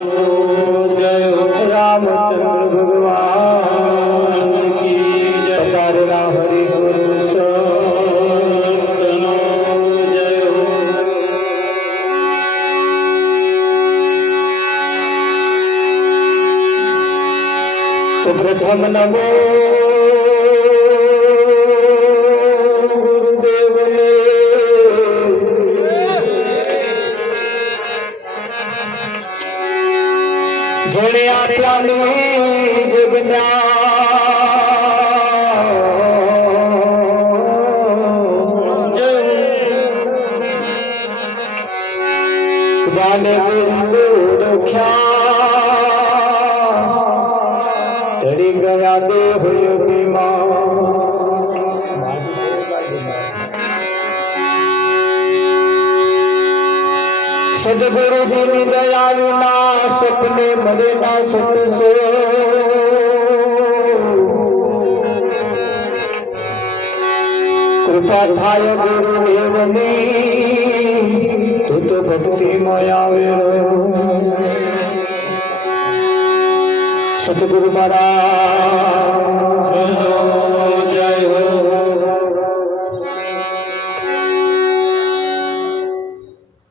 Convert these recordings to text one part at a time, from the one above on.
जय रामचंद्र भगवान की जय। पधारेला हरि गुरु संतनो जय हो। तो प्रथम नमो गुरुदेव ने, જેણે આપ્યાની જગના જ્ઞાને બિંદુ રખ્યા તડી ગયા દેહ યોગીમાં। સદગુરુજીની દયા વિના સપને મળે ના સતસો। કૃપા થાય ગુરુદેવની, તું તો ભક્તિમય આવેલો। સદગુરુ મહારાજ જય હો।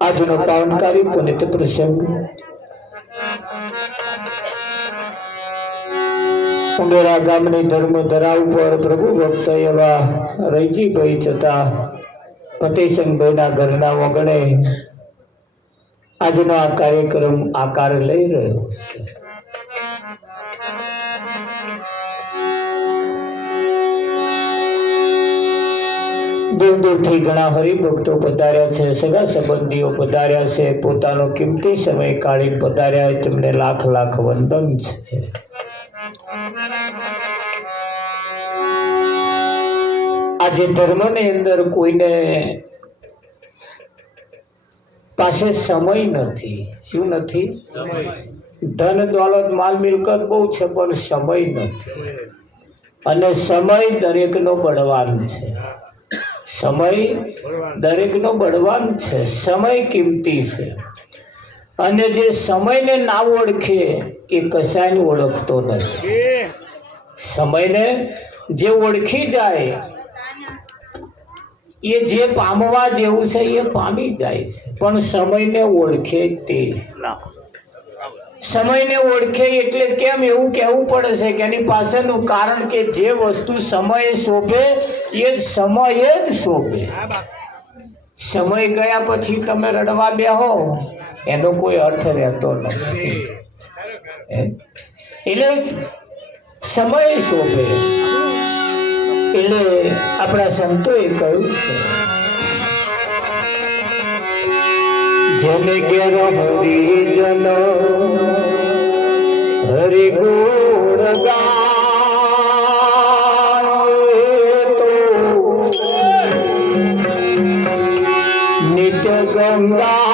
આજનો પાવનકારી પુનિત પ્રસંગ ઉંડેરા ગામની ધર્મધરા ઉપર પ્રભુ ભક્ત એવા રૈજીભાઈ તથા ફતેશંગભાઈના ઘરના વગણે આજનો આ કાર્યક્રમ આકાર લઈ રહ્યો છે। દૂર દૂરથી ઘણા હરિભક્તો પધાર્યા છે, સગા સંબંધીઓ પધાર્યા છે, પોતાનો કિંમતી સમય કાઢી પધાર્યા, તેમને લાખ લાખ વંદન છે। આજે ધર્મની અંદર કોઈને પાસે સમય નથી। શું નથી? ધન દોલત માલ મિલકત બહુ છે, પણ સમય નથી। અને સમય દરેકનો બળવાન છે। સમય દરેકનો બળવાન છે। સમય કિંમતી છે, અને જે સમયને ના ઓળખે એ કશાયને ઓળખતો નથી। સમયને જે ઓળખી જાય એ જે પામવા જેવું છે એ પામી જાય છે, પણ સમયને ઓળખે તે ના। સમયને ઓળખે એટલે કેમ એવું કહેવું પડે છે કે એની પાછળનું કારણ કે જે વસ્તુ સમયે શોભે એ જ સમયે જ શોભે। સમય ગયા પછી તમે રડવા બેહો એનો કોઈ અર્થ રહેતો નથી। એટલે સમય શોભે। એટલે આપણા સંતોએ કહ્યું છે, જેને ઘેર હરિજન હરિ ગુણ ગાય તો નિત્ય ગંગા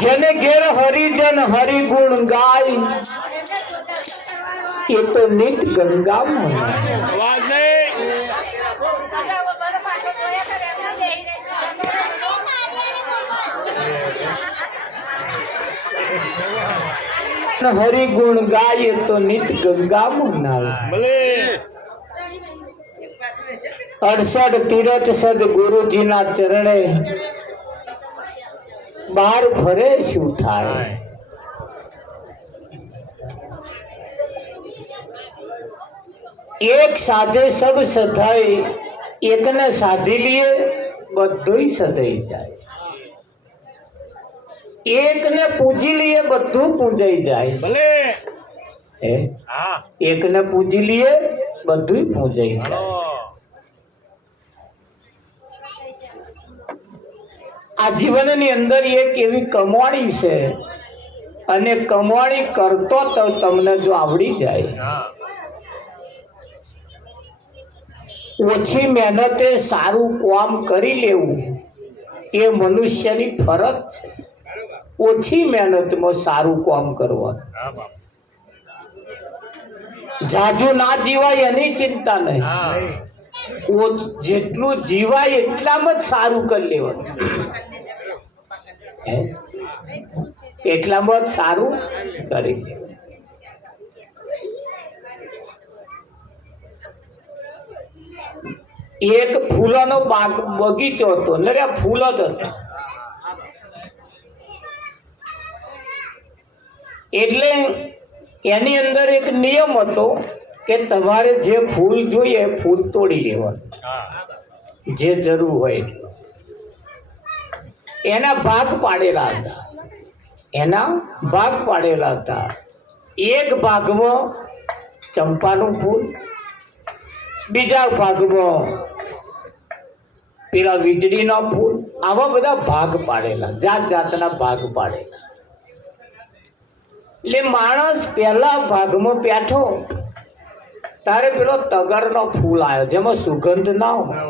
જેને ઘેર હરિજન હરિગુણ ગાય એ તો નિત ગંગામાં હરિગુણ ગાય તો નિત ગંગામાં નાવે 68 તીરથ સદ ગુરુજીના ચરણે બહાર ફરે શું થાય? એક સાધે સબ સધાય, એકને સાધી લીએ બધું સધાઈ જાય, એકને પૂજી લીએ બધું પૂજાઈ જાય. ભલે એકને પૂજી લીએ બધું પૂજાઈ જાય. આ જીવનની અંદર એક એવી કમાણી છે અને કમાણી કરતો તો તમને જો આવડી જાય, ઓછી મહેનતે સારું કામ કરી લેવું એ મનુષ્યની ફરજ છે. ઓછી મહેનતમાં સારું કામ કરવાનું. જાજુ ના જીવાય એની ચિંતા નહીં, જેટલું જીવાય એટલામાં જ સારું કરી લેવાનું. એટલામાં જ સારું કરી લેવાનું. એક ફૂલોનો બગીચો હતો, નર્યા ફૂલ જ હતા. એટલે એની અંદર એક નિયમ હતો કે તમારે જે ફૂલ જોઈએ ફૂલ તોડી લેવાનું, જે જરૂર હોય એટલું. એના ભાગ પાડેલા હતા, એના ભાગ પાડેલા હતા. એક ભાગમાં ચંપાનું ફૂલ, બીજા ભાગમાં પેલા વીજળીના ફૂલ, આવા બધા ભાગ પાડેલા, જાત જાતના ભાગ પાડેલા. એટલે માણસ પહેલા ભાગમાં બેઠો તારે પેલો તગરનો ફૂલ આવ્યો, જેમાં સુગંધ ના હોય,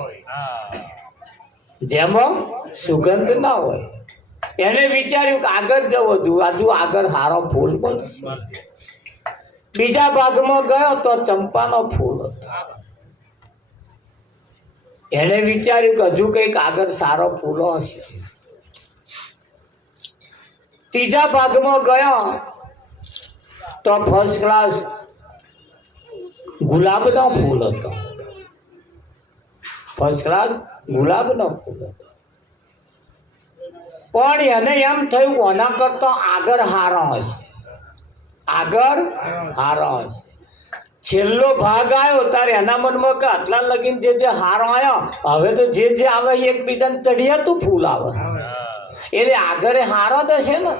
જેમાં સુગંધ ના હોય. એને વિચાર્યું કે આગળ જવું હજુ આગળ સારો ફૂલ મળશે. બીજા ભાગમાં ગયો તો ચંપાનો ફૂલ હતો. એને વિચાર્યું કે હજુ કંઈક આગળ સારો ફૂલો હશે. ત્રીજા ભાગમાં ગયો તો ફર્સ્ટ ક્લાસ ગુલાબનો ફૂલ હતો. ફર્સ્ટ ક્લાસ ગુલાબનો ફૂલ હતો. પણ એને એમ થયું કોના કરતા આગળ હારો હશે, આગળ હારો હશે. છેલ્લો ભાગ આવ્યો તારે એના મનમાં કે આટલા લગીન જે હારો આવ્યો, હવે તો જે આવે એકબીજાને તળિયાતું ફૂલ આવે, એટલે આગળ હારો જ હશે ને.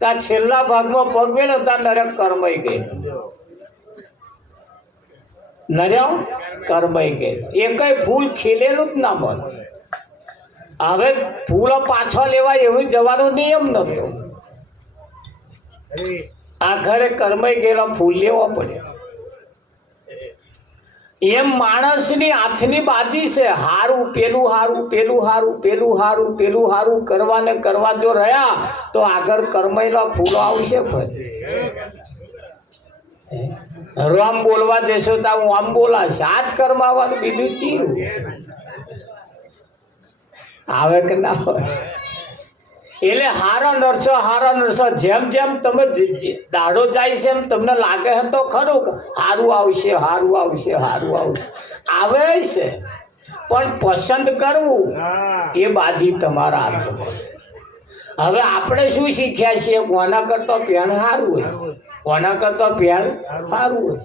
ત્યાં છેલ્લા ભાગમાં પગ વેલો ત્યાં નરક કરમાઈ ગઈ, નર્યો કરમાઈ ગઈ. એકય ફૂલ ખીલેલું જ ના મળે. હવે ફૂલો પાછો લેવાય એવું જવાનો નિયમ નતો. આખરે કરમાઈ ગયેલા ફૂલ લેવા પડ્યા. એમ માણસની હાથની બાજી છે. હારું પેલું હારું, પેલું હારું, પેલું હારું, પેલું હારું કરવાને કરવા જો રહ્યા તો આગળ કરમાયેલા ફૂલો આવશે. રામ બોલવા દેશો તો હું આમ બોલાશે. આ જ કરમાવાનું, બીજું ચીરું આવે કે ના હોય. એટલે હારા નરસો જેમ જેમ તમે દાડો જાય છે એમ તમને લાગે છે તો ખરું કે સારું આવશે, સારું આવશે, સારું આવશે. આવે છે પણ પસંદ કરવું એ બાજી તમારા હાથમાં. હવે આપણે શું શીખ્યા છીએ? કોના કરતો પેણ સારું હોય, કોના કરતો પેણ સારું હોય.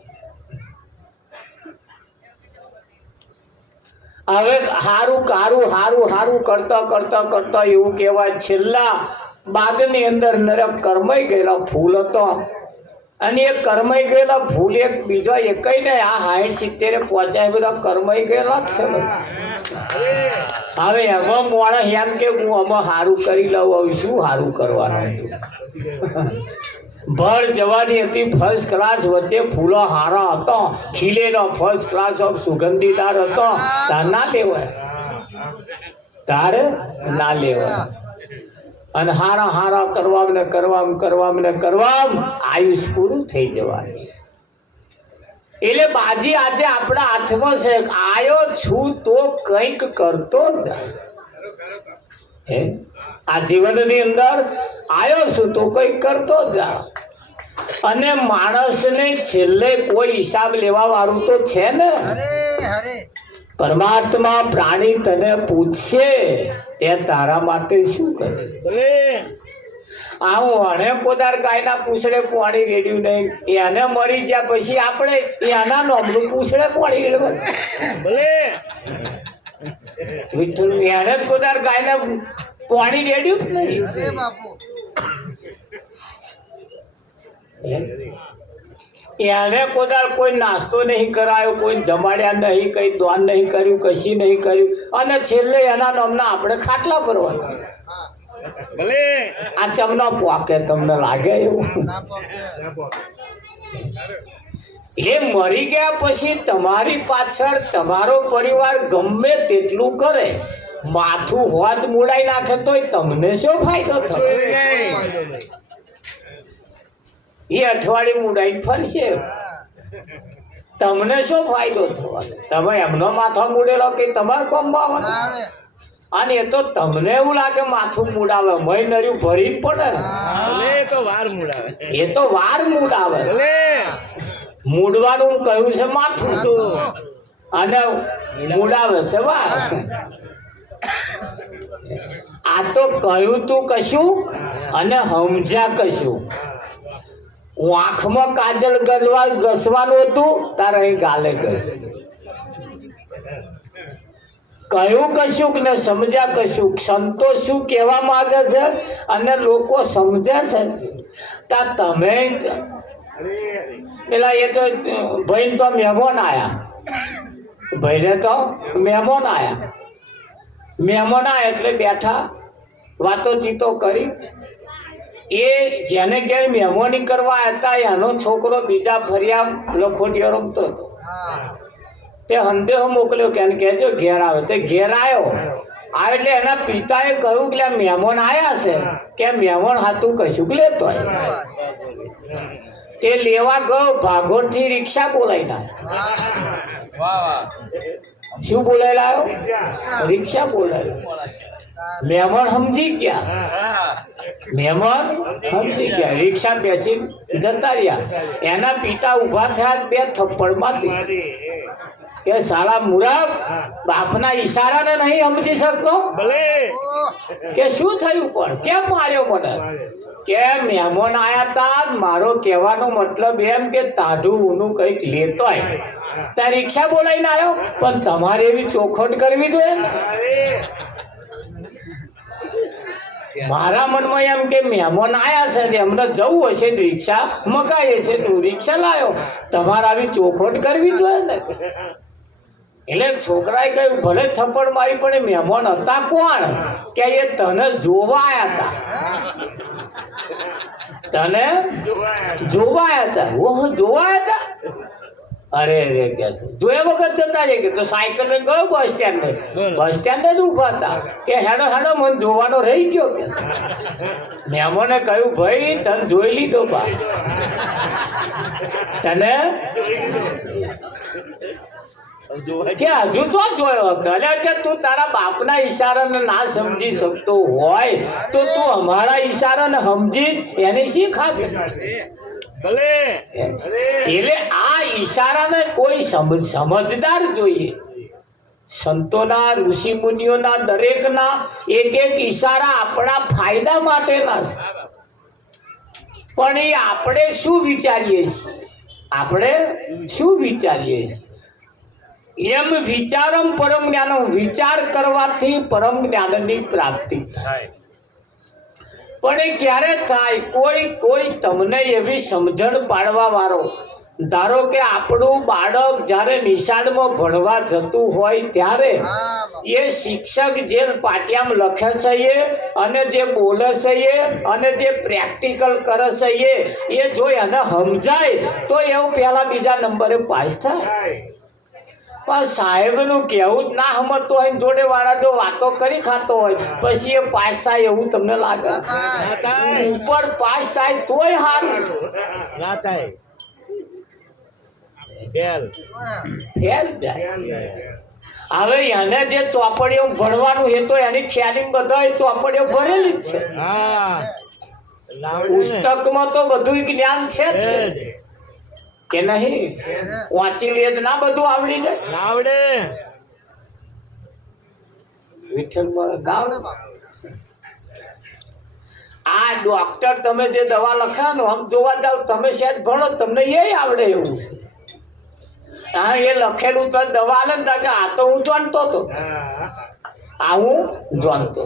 હવે હારું કરતા એવું કહેવાય છેલ્લા બાગની અંદર નરક કરમાઈ ગયેલા ફૂલ હતો. અને એ કરમાઈ ગયેલા ફૂલ એક બીજો એકય ને આ 60-70 પહોંચાય બધા કરમાઈ ગયેલા જ છે. હવે એમાં માણસ એમ કે હું આમાં સારું કરી લઉં, હવે શું સારું કરવાનું? ભર જવાની હતી, ફર્સ્ટ ક્લાસ, વચ્ચે ફૂલો હારા હતો, ખીલેલો ફર્સ્ટ ક્લાસ ઓફ સુગંધીદાર હતો. તાર ના લેવાય, તારે ના લેવાય. અને હારા હારા કરવામ આયુષ પૂરું થઈ જવાનું. એટલે બાજી આજે આપણા હાથમાં છે. આયો છું તો કંઈક કરતો જાય. આ જીવનની અંદર આયો છું તો કંઈક કરતો જા. અને માણસને છેલ્લે કોઈ હિસાબ લેવા વાળું તો છે ને. પરમાત્મા પ્રાણી તને પૂછશે તે તારા માટે શું કરે. હું અણે પોતાર ગાયના પૂછડે પાણી રેડ્યું નહીં, એને મરી ગયા પછી આપણે એના નોમનું પૂછડે પાણી રેડવાનું. વિઠ્ઠલ એને પોતાર ગાયને પાણી રેડ્યું જ નહીં. એને પોતાર કોઈ નાસ્તો નહીં કરાયો, કોઈ જમાડ્યા નહીં, કઈ દાન નહીં કર્યું, કશી નહીં કર્યું, અને છેલ્લે એના નામના આપણે ખાટલા ભરવાના. આ ચમનો પોકે તમને લાગે એવું? એ મરી ગયા પછી તમારી પાછળ તમારો પરિવાર ગમે તેટલું કરે, માથું હોત મુડાઈ નાખે તોય તમને શું ફાયદો થયો? એ અઠવાડિયું મુડાઈને ફરશે, તમને શું ફાયદો થવાનો? તમે એમનો માથો મુડેલો કે તમારે કોમ બાવાનો? અને એ તો તમને એવું લાગે માથું મુડાવે, મય નર્યું ભરી પડે. એ તો વાર મુડાવે. મૂડવાનું કહ્યું છે માથું, અને મુડાવે છે વાર. આ તો કહ્યું તું કશું અને સમજ્યા કશું. આંખમાં કાજલ ઘસવાનું હતું, તારે અહીં ગાલે ઘસ. કહ્યું કશું ને સમજ્યા કશું. સંતો શું કહેવા માંગે છે અને લોકો સમજે છે. તા તમે પેલા એક ભાઈ તો મહેમાન આયા, ભાઈને તો મહેમાન આયા એટલે બેઠા વાતોચીતો કરી. એ જેને ક્યાંય મહેમાની કરવા હતા એનો છોકરો બીજા ફરિયા લખોટીઓ રમતો હતો. તે સંદેહો મોકલ્યો કે કહેજો ઘેર આવે. તે ઘેર આવ્યો. એટલે એના પિતાએ કહ્યું કે મહેમાન આવ્યા છે, કે મહેમાન હાથું કશું લેતો હોય. તે લેવા ગયો, ભાગોળથી રિક્ષા બોલાવી નાખ્યો. શું બોલાવી લાવ્યો? રિક્ષા બોલાવી. મહેમાન સમજી ગયા, રિક્ષા બેસી જતા રહ્યા. એના પિતા ઉભા થયા, બે થપ્પડ મારી કે સાલા મૂરખ, બાપના ઈશારાને નહીં સમજી શકતો? કે શું થયું પણ કેમ માર્યો મને? કે મહેમાન આયા તા, મારો કહેવાનો મતલબ એમ કે તાઢું ઊનું કંઈક લેતો હોય, ત્યાં રિક્ષા બોલાવીને આવ્યો. પણ તમારે એવી ચોખવટ કરવી જોઈએ. મારા મનમાં એમ કે મહેમાન આયા છે ને એમને જવું હશે, રિક્ષા મગાવી છે, તું રિક્ષા લાવ્યો, તમારે આવી ચોખવટ કરવી જોઈએ ને. એટલે છોકરાએ કહ્યું ભલે થપ્પડ મારી, પણ મહેમાન હતા કોણ? કે એ તને જોવા આવ્યા હતા. તને જોવા આવ્યા હતા. ઓહ, જોવા આવ્યા હતા? અરે રે કે જોયા વખત જતા રહે કે તો સાયકલ ને ગયો બસ સ્ટેન્ડ જ ઉભા હતા. કે હેડો હેડો મને જોવાનો રહી ગયો. કે મહેમાને કહ્યું ભાઈ તને જોઈ લીધો બા, તને કે હજુ તો જોયો. કે તું તારા બાપના ઈશારાને ના સમજી શકતો હોય તો તું અમારા ઈશારાને સમજીશ, એની શી ખાતર? એટલે આ ઈશારાને કોઈ સમજદાર જોઈએ. સંતોના, ઋષિ મુનિઓના દરેકના એક એક ઈશારા આપણા ફાયદા માટેના છે. પણ એ આપણે શું વિચારીએ છીએ? એમ વિચારમ પરમ જ્ઞાન. વિચાર કરવાથી પરમ જ્ઞાનની પ્રાપ્તિ થાય. પણ એ ક્યારે થાય? કોઈ તમને એવી સમજણ પાડવા વાળો. ધારો કે આપણું બાળક જ્યારે નિશાળમાં ભણવા જતું હોય ત્યારે એ શિક્ષક જે પાટિયામાં લખે છે અને જે બોલે છે અને જે પ્રેક્ટિકલ કરે છે એ જો એને સમજાય તો એવું પહેલા બીજા નંબરે પાસ થાય. પણ સાહેબનું કહેવું જ ના સમજતો હોય ને જોડે વાળા જો વાતો કરી ખાતો હોય પછી એ પાસ થાય એવું તમને લાગે? ઉપર પાસ થાય તોય સારું ના થાય, ફેલ ફેલ જાય. હવે એને જે ચોપડીઓ ભણવાનું એ તો એની ખ્યાલી બધા ચોપડીઓ ભરેલી જ છે. હા, પુસ્તકમાં તો બધું જ્ઞાન છે જ કે નહીં? વાંચી લે તો ના બધું આવડી જાય? ના આવડે. વિઠ્ઠલ આ ડોક્ટર તમે જે દવા લખાનો આમ જોવા જાવ તમે સહેજ ભણો તમને એ આવડે એવું છે. હા, એ લખેલું તો દવા આલે ને કે આ તો હું જાણતો હતો, આ હું જાણતો.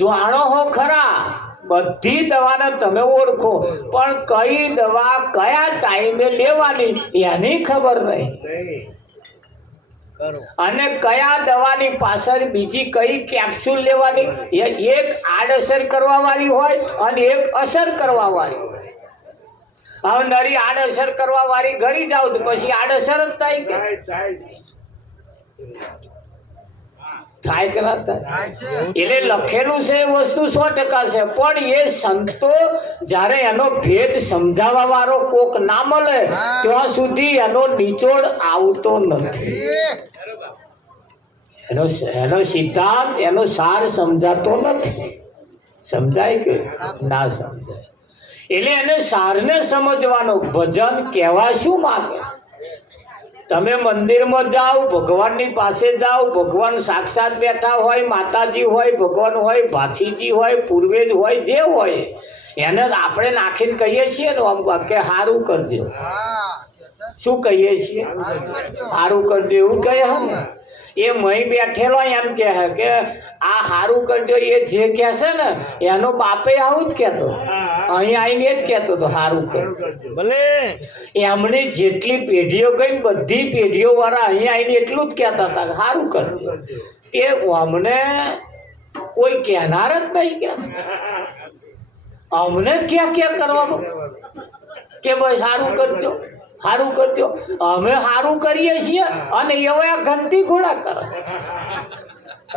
જાણો હો ખરા, બધી દવાને તમે ઓળખો, પણ કઈ દવા કયા ટાઈમે લેવાની એની ખબર નહીં. અને કયા દવાની પાછળ બીજી કઈ કેપ્સ્યુલ લેવાની, એક આડઅસર કરવા વાળી હોય અને એક અસર કરવા વાળી હોય. હવે નરી આડઅસર કરવા વાળી ઘડી જાવ તો પછી આડઅસર જ થાય કે થાય કે ના થાય? એટલે લખેલું છે એ વસ્તુ 100% છે, પણ એ સંતો જ્યારે એનો ભેદ સમજાવવા વાળો કોક ના મળે ત્યાં સુધી એનો નિચોડ આવતો નથી. એનો સિદ્ધાંત એનો સાર સમજાતો નથી. સમજાય કે ના સમજાય? એટલે એને સારને સમજવાનો. ભજન કહેવા શું માગે? તમે મંદિરમાં જાઓ, ભગવાનની પાસે જાઓ, ભગવાન સાક્ષાત બેઠા હોય, માતાજી હોય, ભગવાન હોય, ભાથીજી હોય, પૂર્વેજ હોય, જે હોય એને આપણે નાખીને કહીએ છીએ ને આમ કે સારું કરજો. શું કહીએ છીએ? સારું કરજો એવું કહે ને. એ મહી બેઠેલો એમ કહે કે આ સારું કરજો. એ જે કહે છે ને એનો બાપે આવું જ કહેતો, અહીં આવીને એ જ કહેતો હતો સારું કરજો. ભલે એમની જેટલી પેઢીઓ ગઈ ને બધી પેઢીઓ વાળા અહીં આવીને એટલું જ કહેતા હતા સારું કરજો. તે અમને કોઈ કહેનાર જ નહીં કે અમને જ ક્યાં કરવાનું કે ભાઈ સારું કરજો, સારું કરજો. અમે સારું કરીએ છીએ અને એવા ઘંટી ઘોડા કરે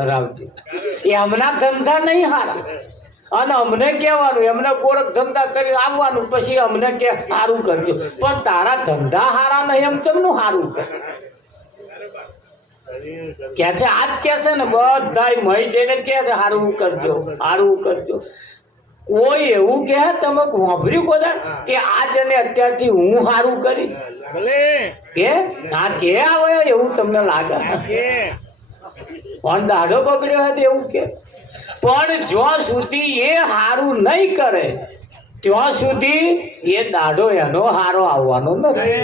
રામજી. એમના ધંધા નહીં સારા અને અમને કહેવાનું, એમને ગોરખ ધંધા કરી આવવાનું, પછી અમને કે સારું કરજો. પણ તારા ધંધા સારા નહીં એમ ચમનું સારું કરે કે છે? આજ કે છે ને બધા મહી જઈને કે છે સારું કરજો, સારું કરજો. કોઈ એવું કહે તમે વાપર્યું બધા કે આજ અને અત્યારથી હું સારું કરીશ કે હા કે આવે એવું તમને લાગે? પણ દાડો બગડ્યો હતો એવું કે? પણ જ્યાં સુધી એ સારું નહીં કરે ત્યાં સુધી એ દાડો એનો હારો આવવાનો નથી.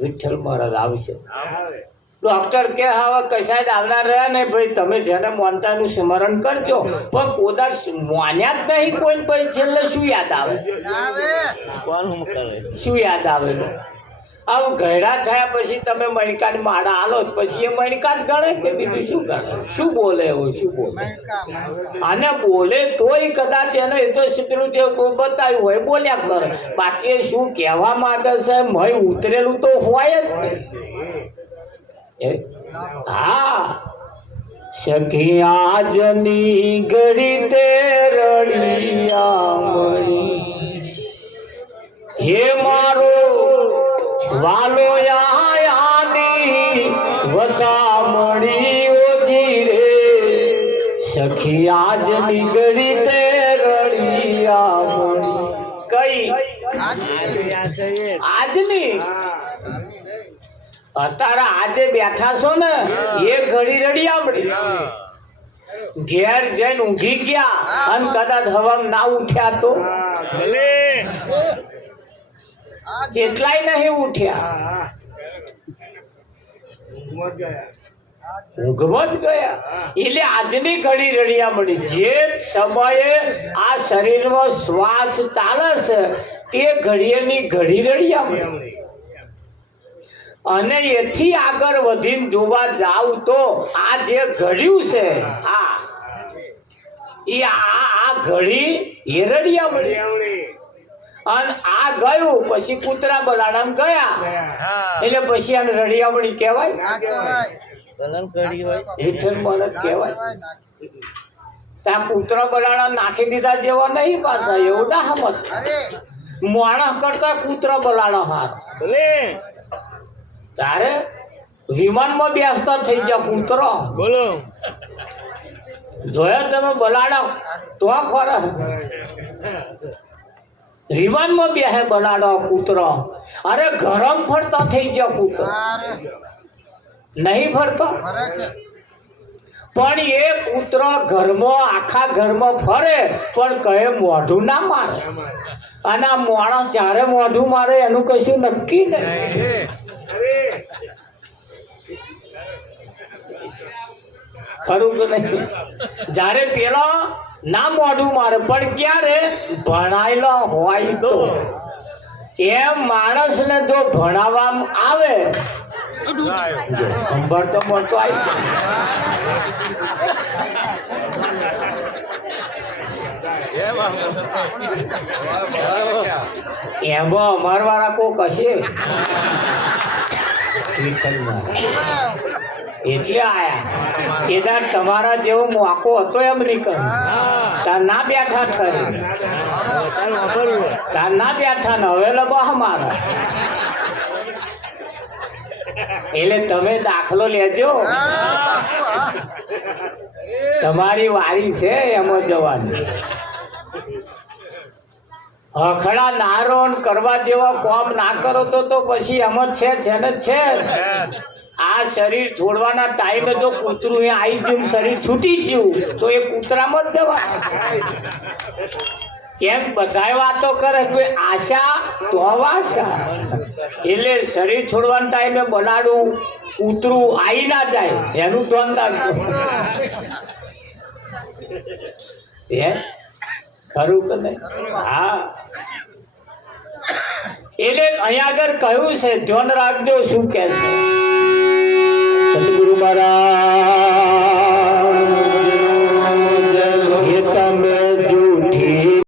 વિઠ્ઠલ મહારાજ આવશે. ડોક્ટર કે હવે કશા જ આવનાર રહ્યા ને ભાઈ તમે જેને માનતાનું સ્મરણ કરજો, પણ કોદાર માન્યા જ નહીં કોઈ, પછી છેલ્લે શું યાદ આવે? શું યાદ આવે? આવું ઘરડા થયા પછી તમે મણકાની માળા હાલો પછી એ મણકા જ ગણે કે બીજું શું ગણે? શું બોલે એવું? શું બોલે? અને બોલે તોય કદાચ એને એ તો પેલું જે બતાવ્યું હોય બોલ્યા કરે, બાકી એ શું કહેવા માંગે છે મય ઉતરેલું તો હોય જ નહીં. હા, સખી આજની ઘડી તે રડિયા મળી, હે મારો વાલો આયાની વતા મળી ઓજી રે, સખી આજની ઘડી તે રડિયા મળી. કઈ આજની? અત્યારે આજે બેઠા છો ને એ ઘડી રડિયા મળી. ઘેર જઈને ઊંઘી ગયા અને કદાચ હવા ના ઉઠ્યા તો જેટલાય નહીં ઉઠ્યા, ઊંઘમાં જ ગયા. એટલે આજની ઘડી રડિયા મળી. જે સમયે આ શરીરમાં શ્વાસ ચાલે છે તે ઘડીએની ઘડી રડિયા મળી. અને એથી આગળ વધીને જોવા જાવ તો આ જે ઘડ્યું છે આ ઘડી એ રડિયા મળી. અને આ ગયું પછી કૂતરા બલાડામ ગયા એટલે પછી આને રડિયામણી કહેવાય હેઠળ બળદ કહેવાય ત્યાં કૂતરા બલાડા નાખી દીધા જેવા નહીં પાછા એવું ના સમજ માણસ કરતા કૂતરા બલાડા હાર તારે વિમાનમાં બેસતા થઈ ગયા કૂતરો બોલો જોયા તમે બલાડા તો ખરા વિમાનમાં બેસે બલાડો કૂતરો અરે ગરમ ફરતા થઈ ગયા કૂતરો નહીં ફરતો પણ એ કૂતરો ઘરમાં આખા ઘરમાં ફરે પણ કહે મોઢું ના મારે અને આ માણસ જ્યારે મોઢું મારે એનું કશું નક્કી નહીં ખરું કે નહીં જ્યારે પેલો ના મોઢું મારે પણ ક્યારે ભણાયેલો હોય તો એમ માણસને જો ભણાવવામાં આવે સંભાળતો મળતો આવી એમાં અમાર વાળા કોક હશે એટલે આયા કેદાર તમારા જેવો મોકો હતો એમ નીકળ તાર ના બેઠા ઠરે તાર ના બેઠા ને હવે લબા અમારા એટલે તમે દાખલો લેજો તમારી વારી છે એમાં જવાની હખડા નારો કરવા જેવા કોમ ના કરો તો પછી એમ જ છે ને છે આ શરીર છોડવાના ટાઈમે જો કૂતરું એ આવી ગયું શરીર છૂટી ગયું તો એ કૂતરામાં જ જવા કેમ બધાય વાતો કરે કે આશા તો વાશા એટલે શરીર છોડવાના ટાઈમે બનાડું કૂતરું આવી ના જાય એનું ધ્યાન રાખજો એ ખરું કે નહીં હા એટલે અહીંયા આગળ કહ્યું છે ધ્યાન રાખજો શું કહે છે સતગુરુ મહારાજ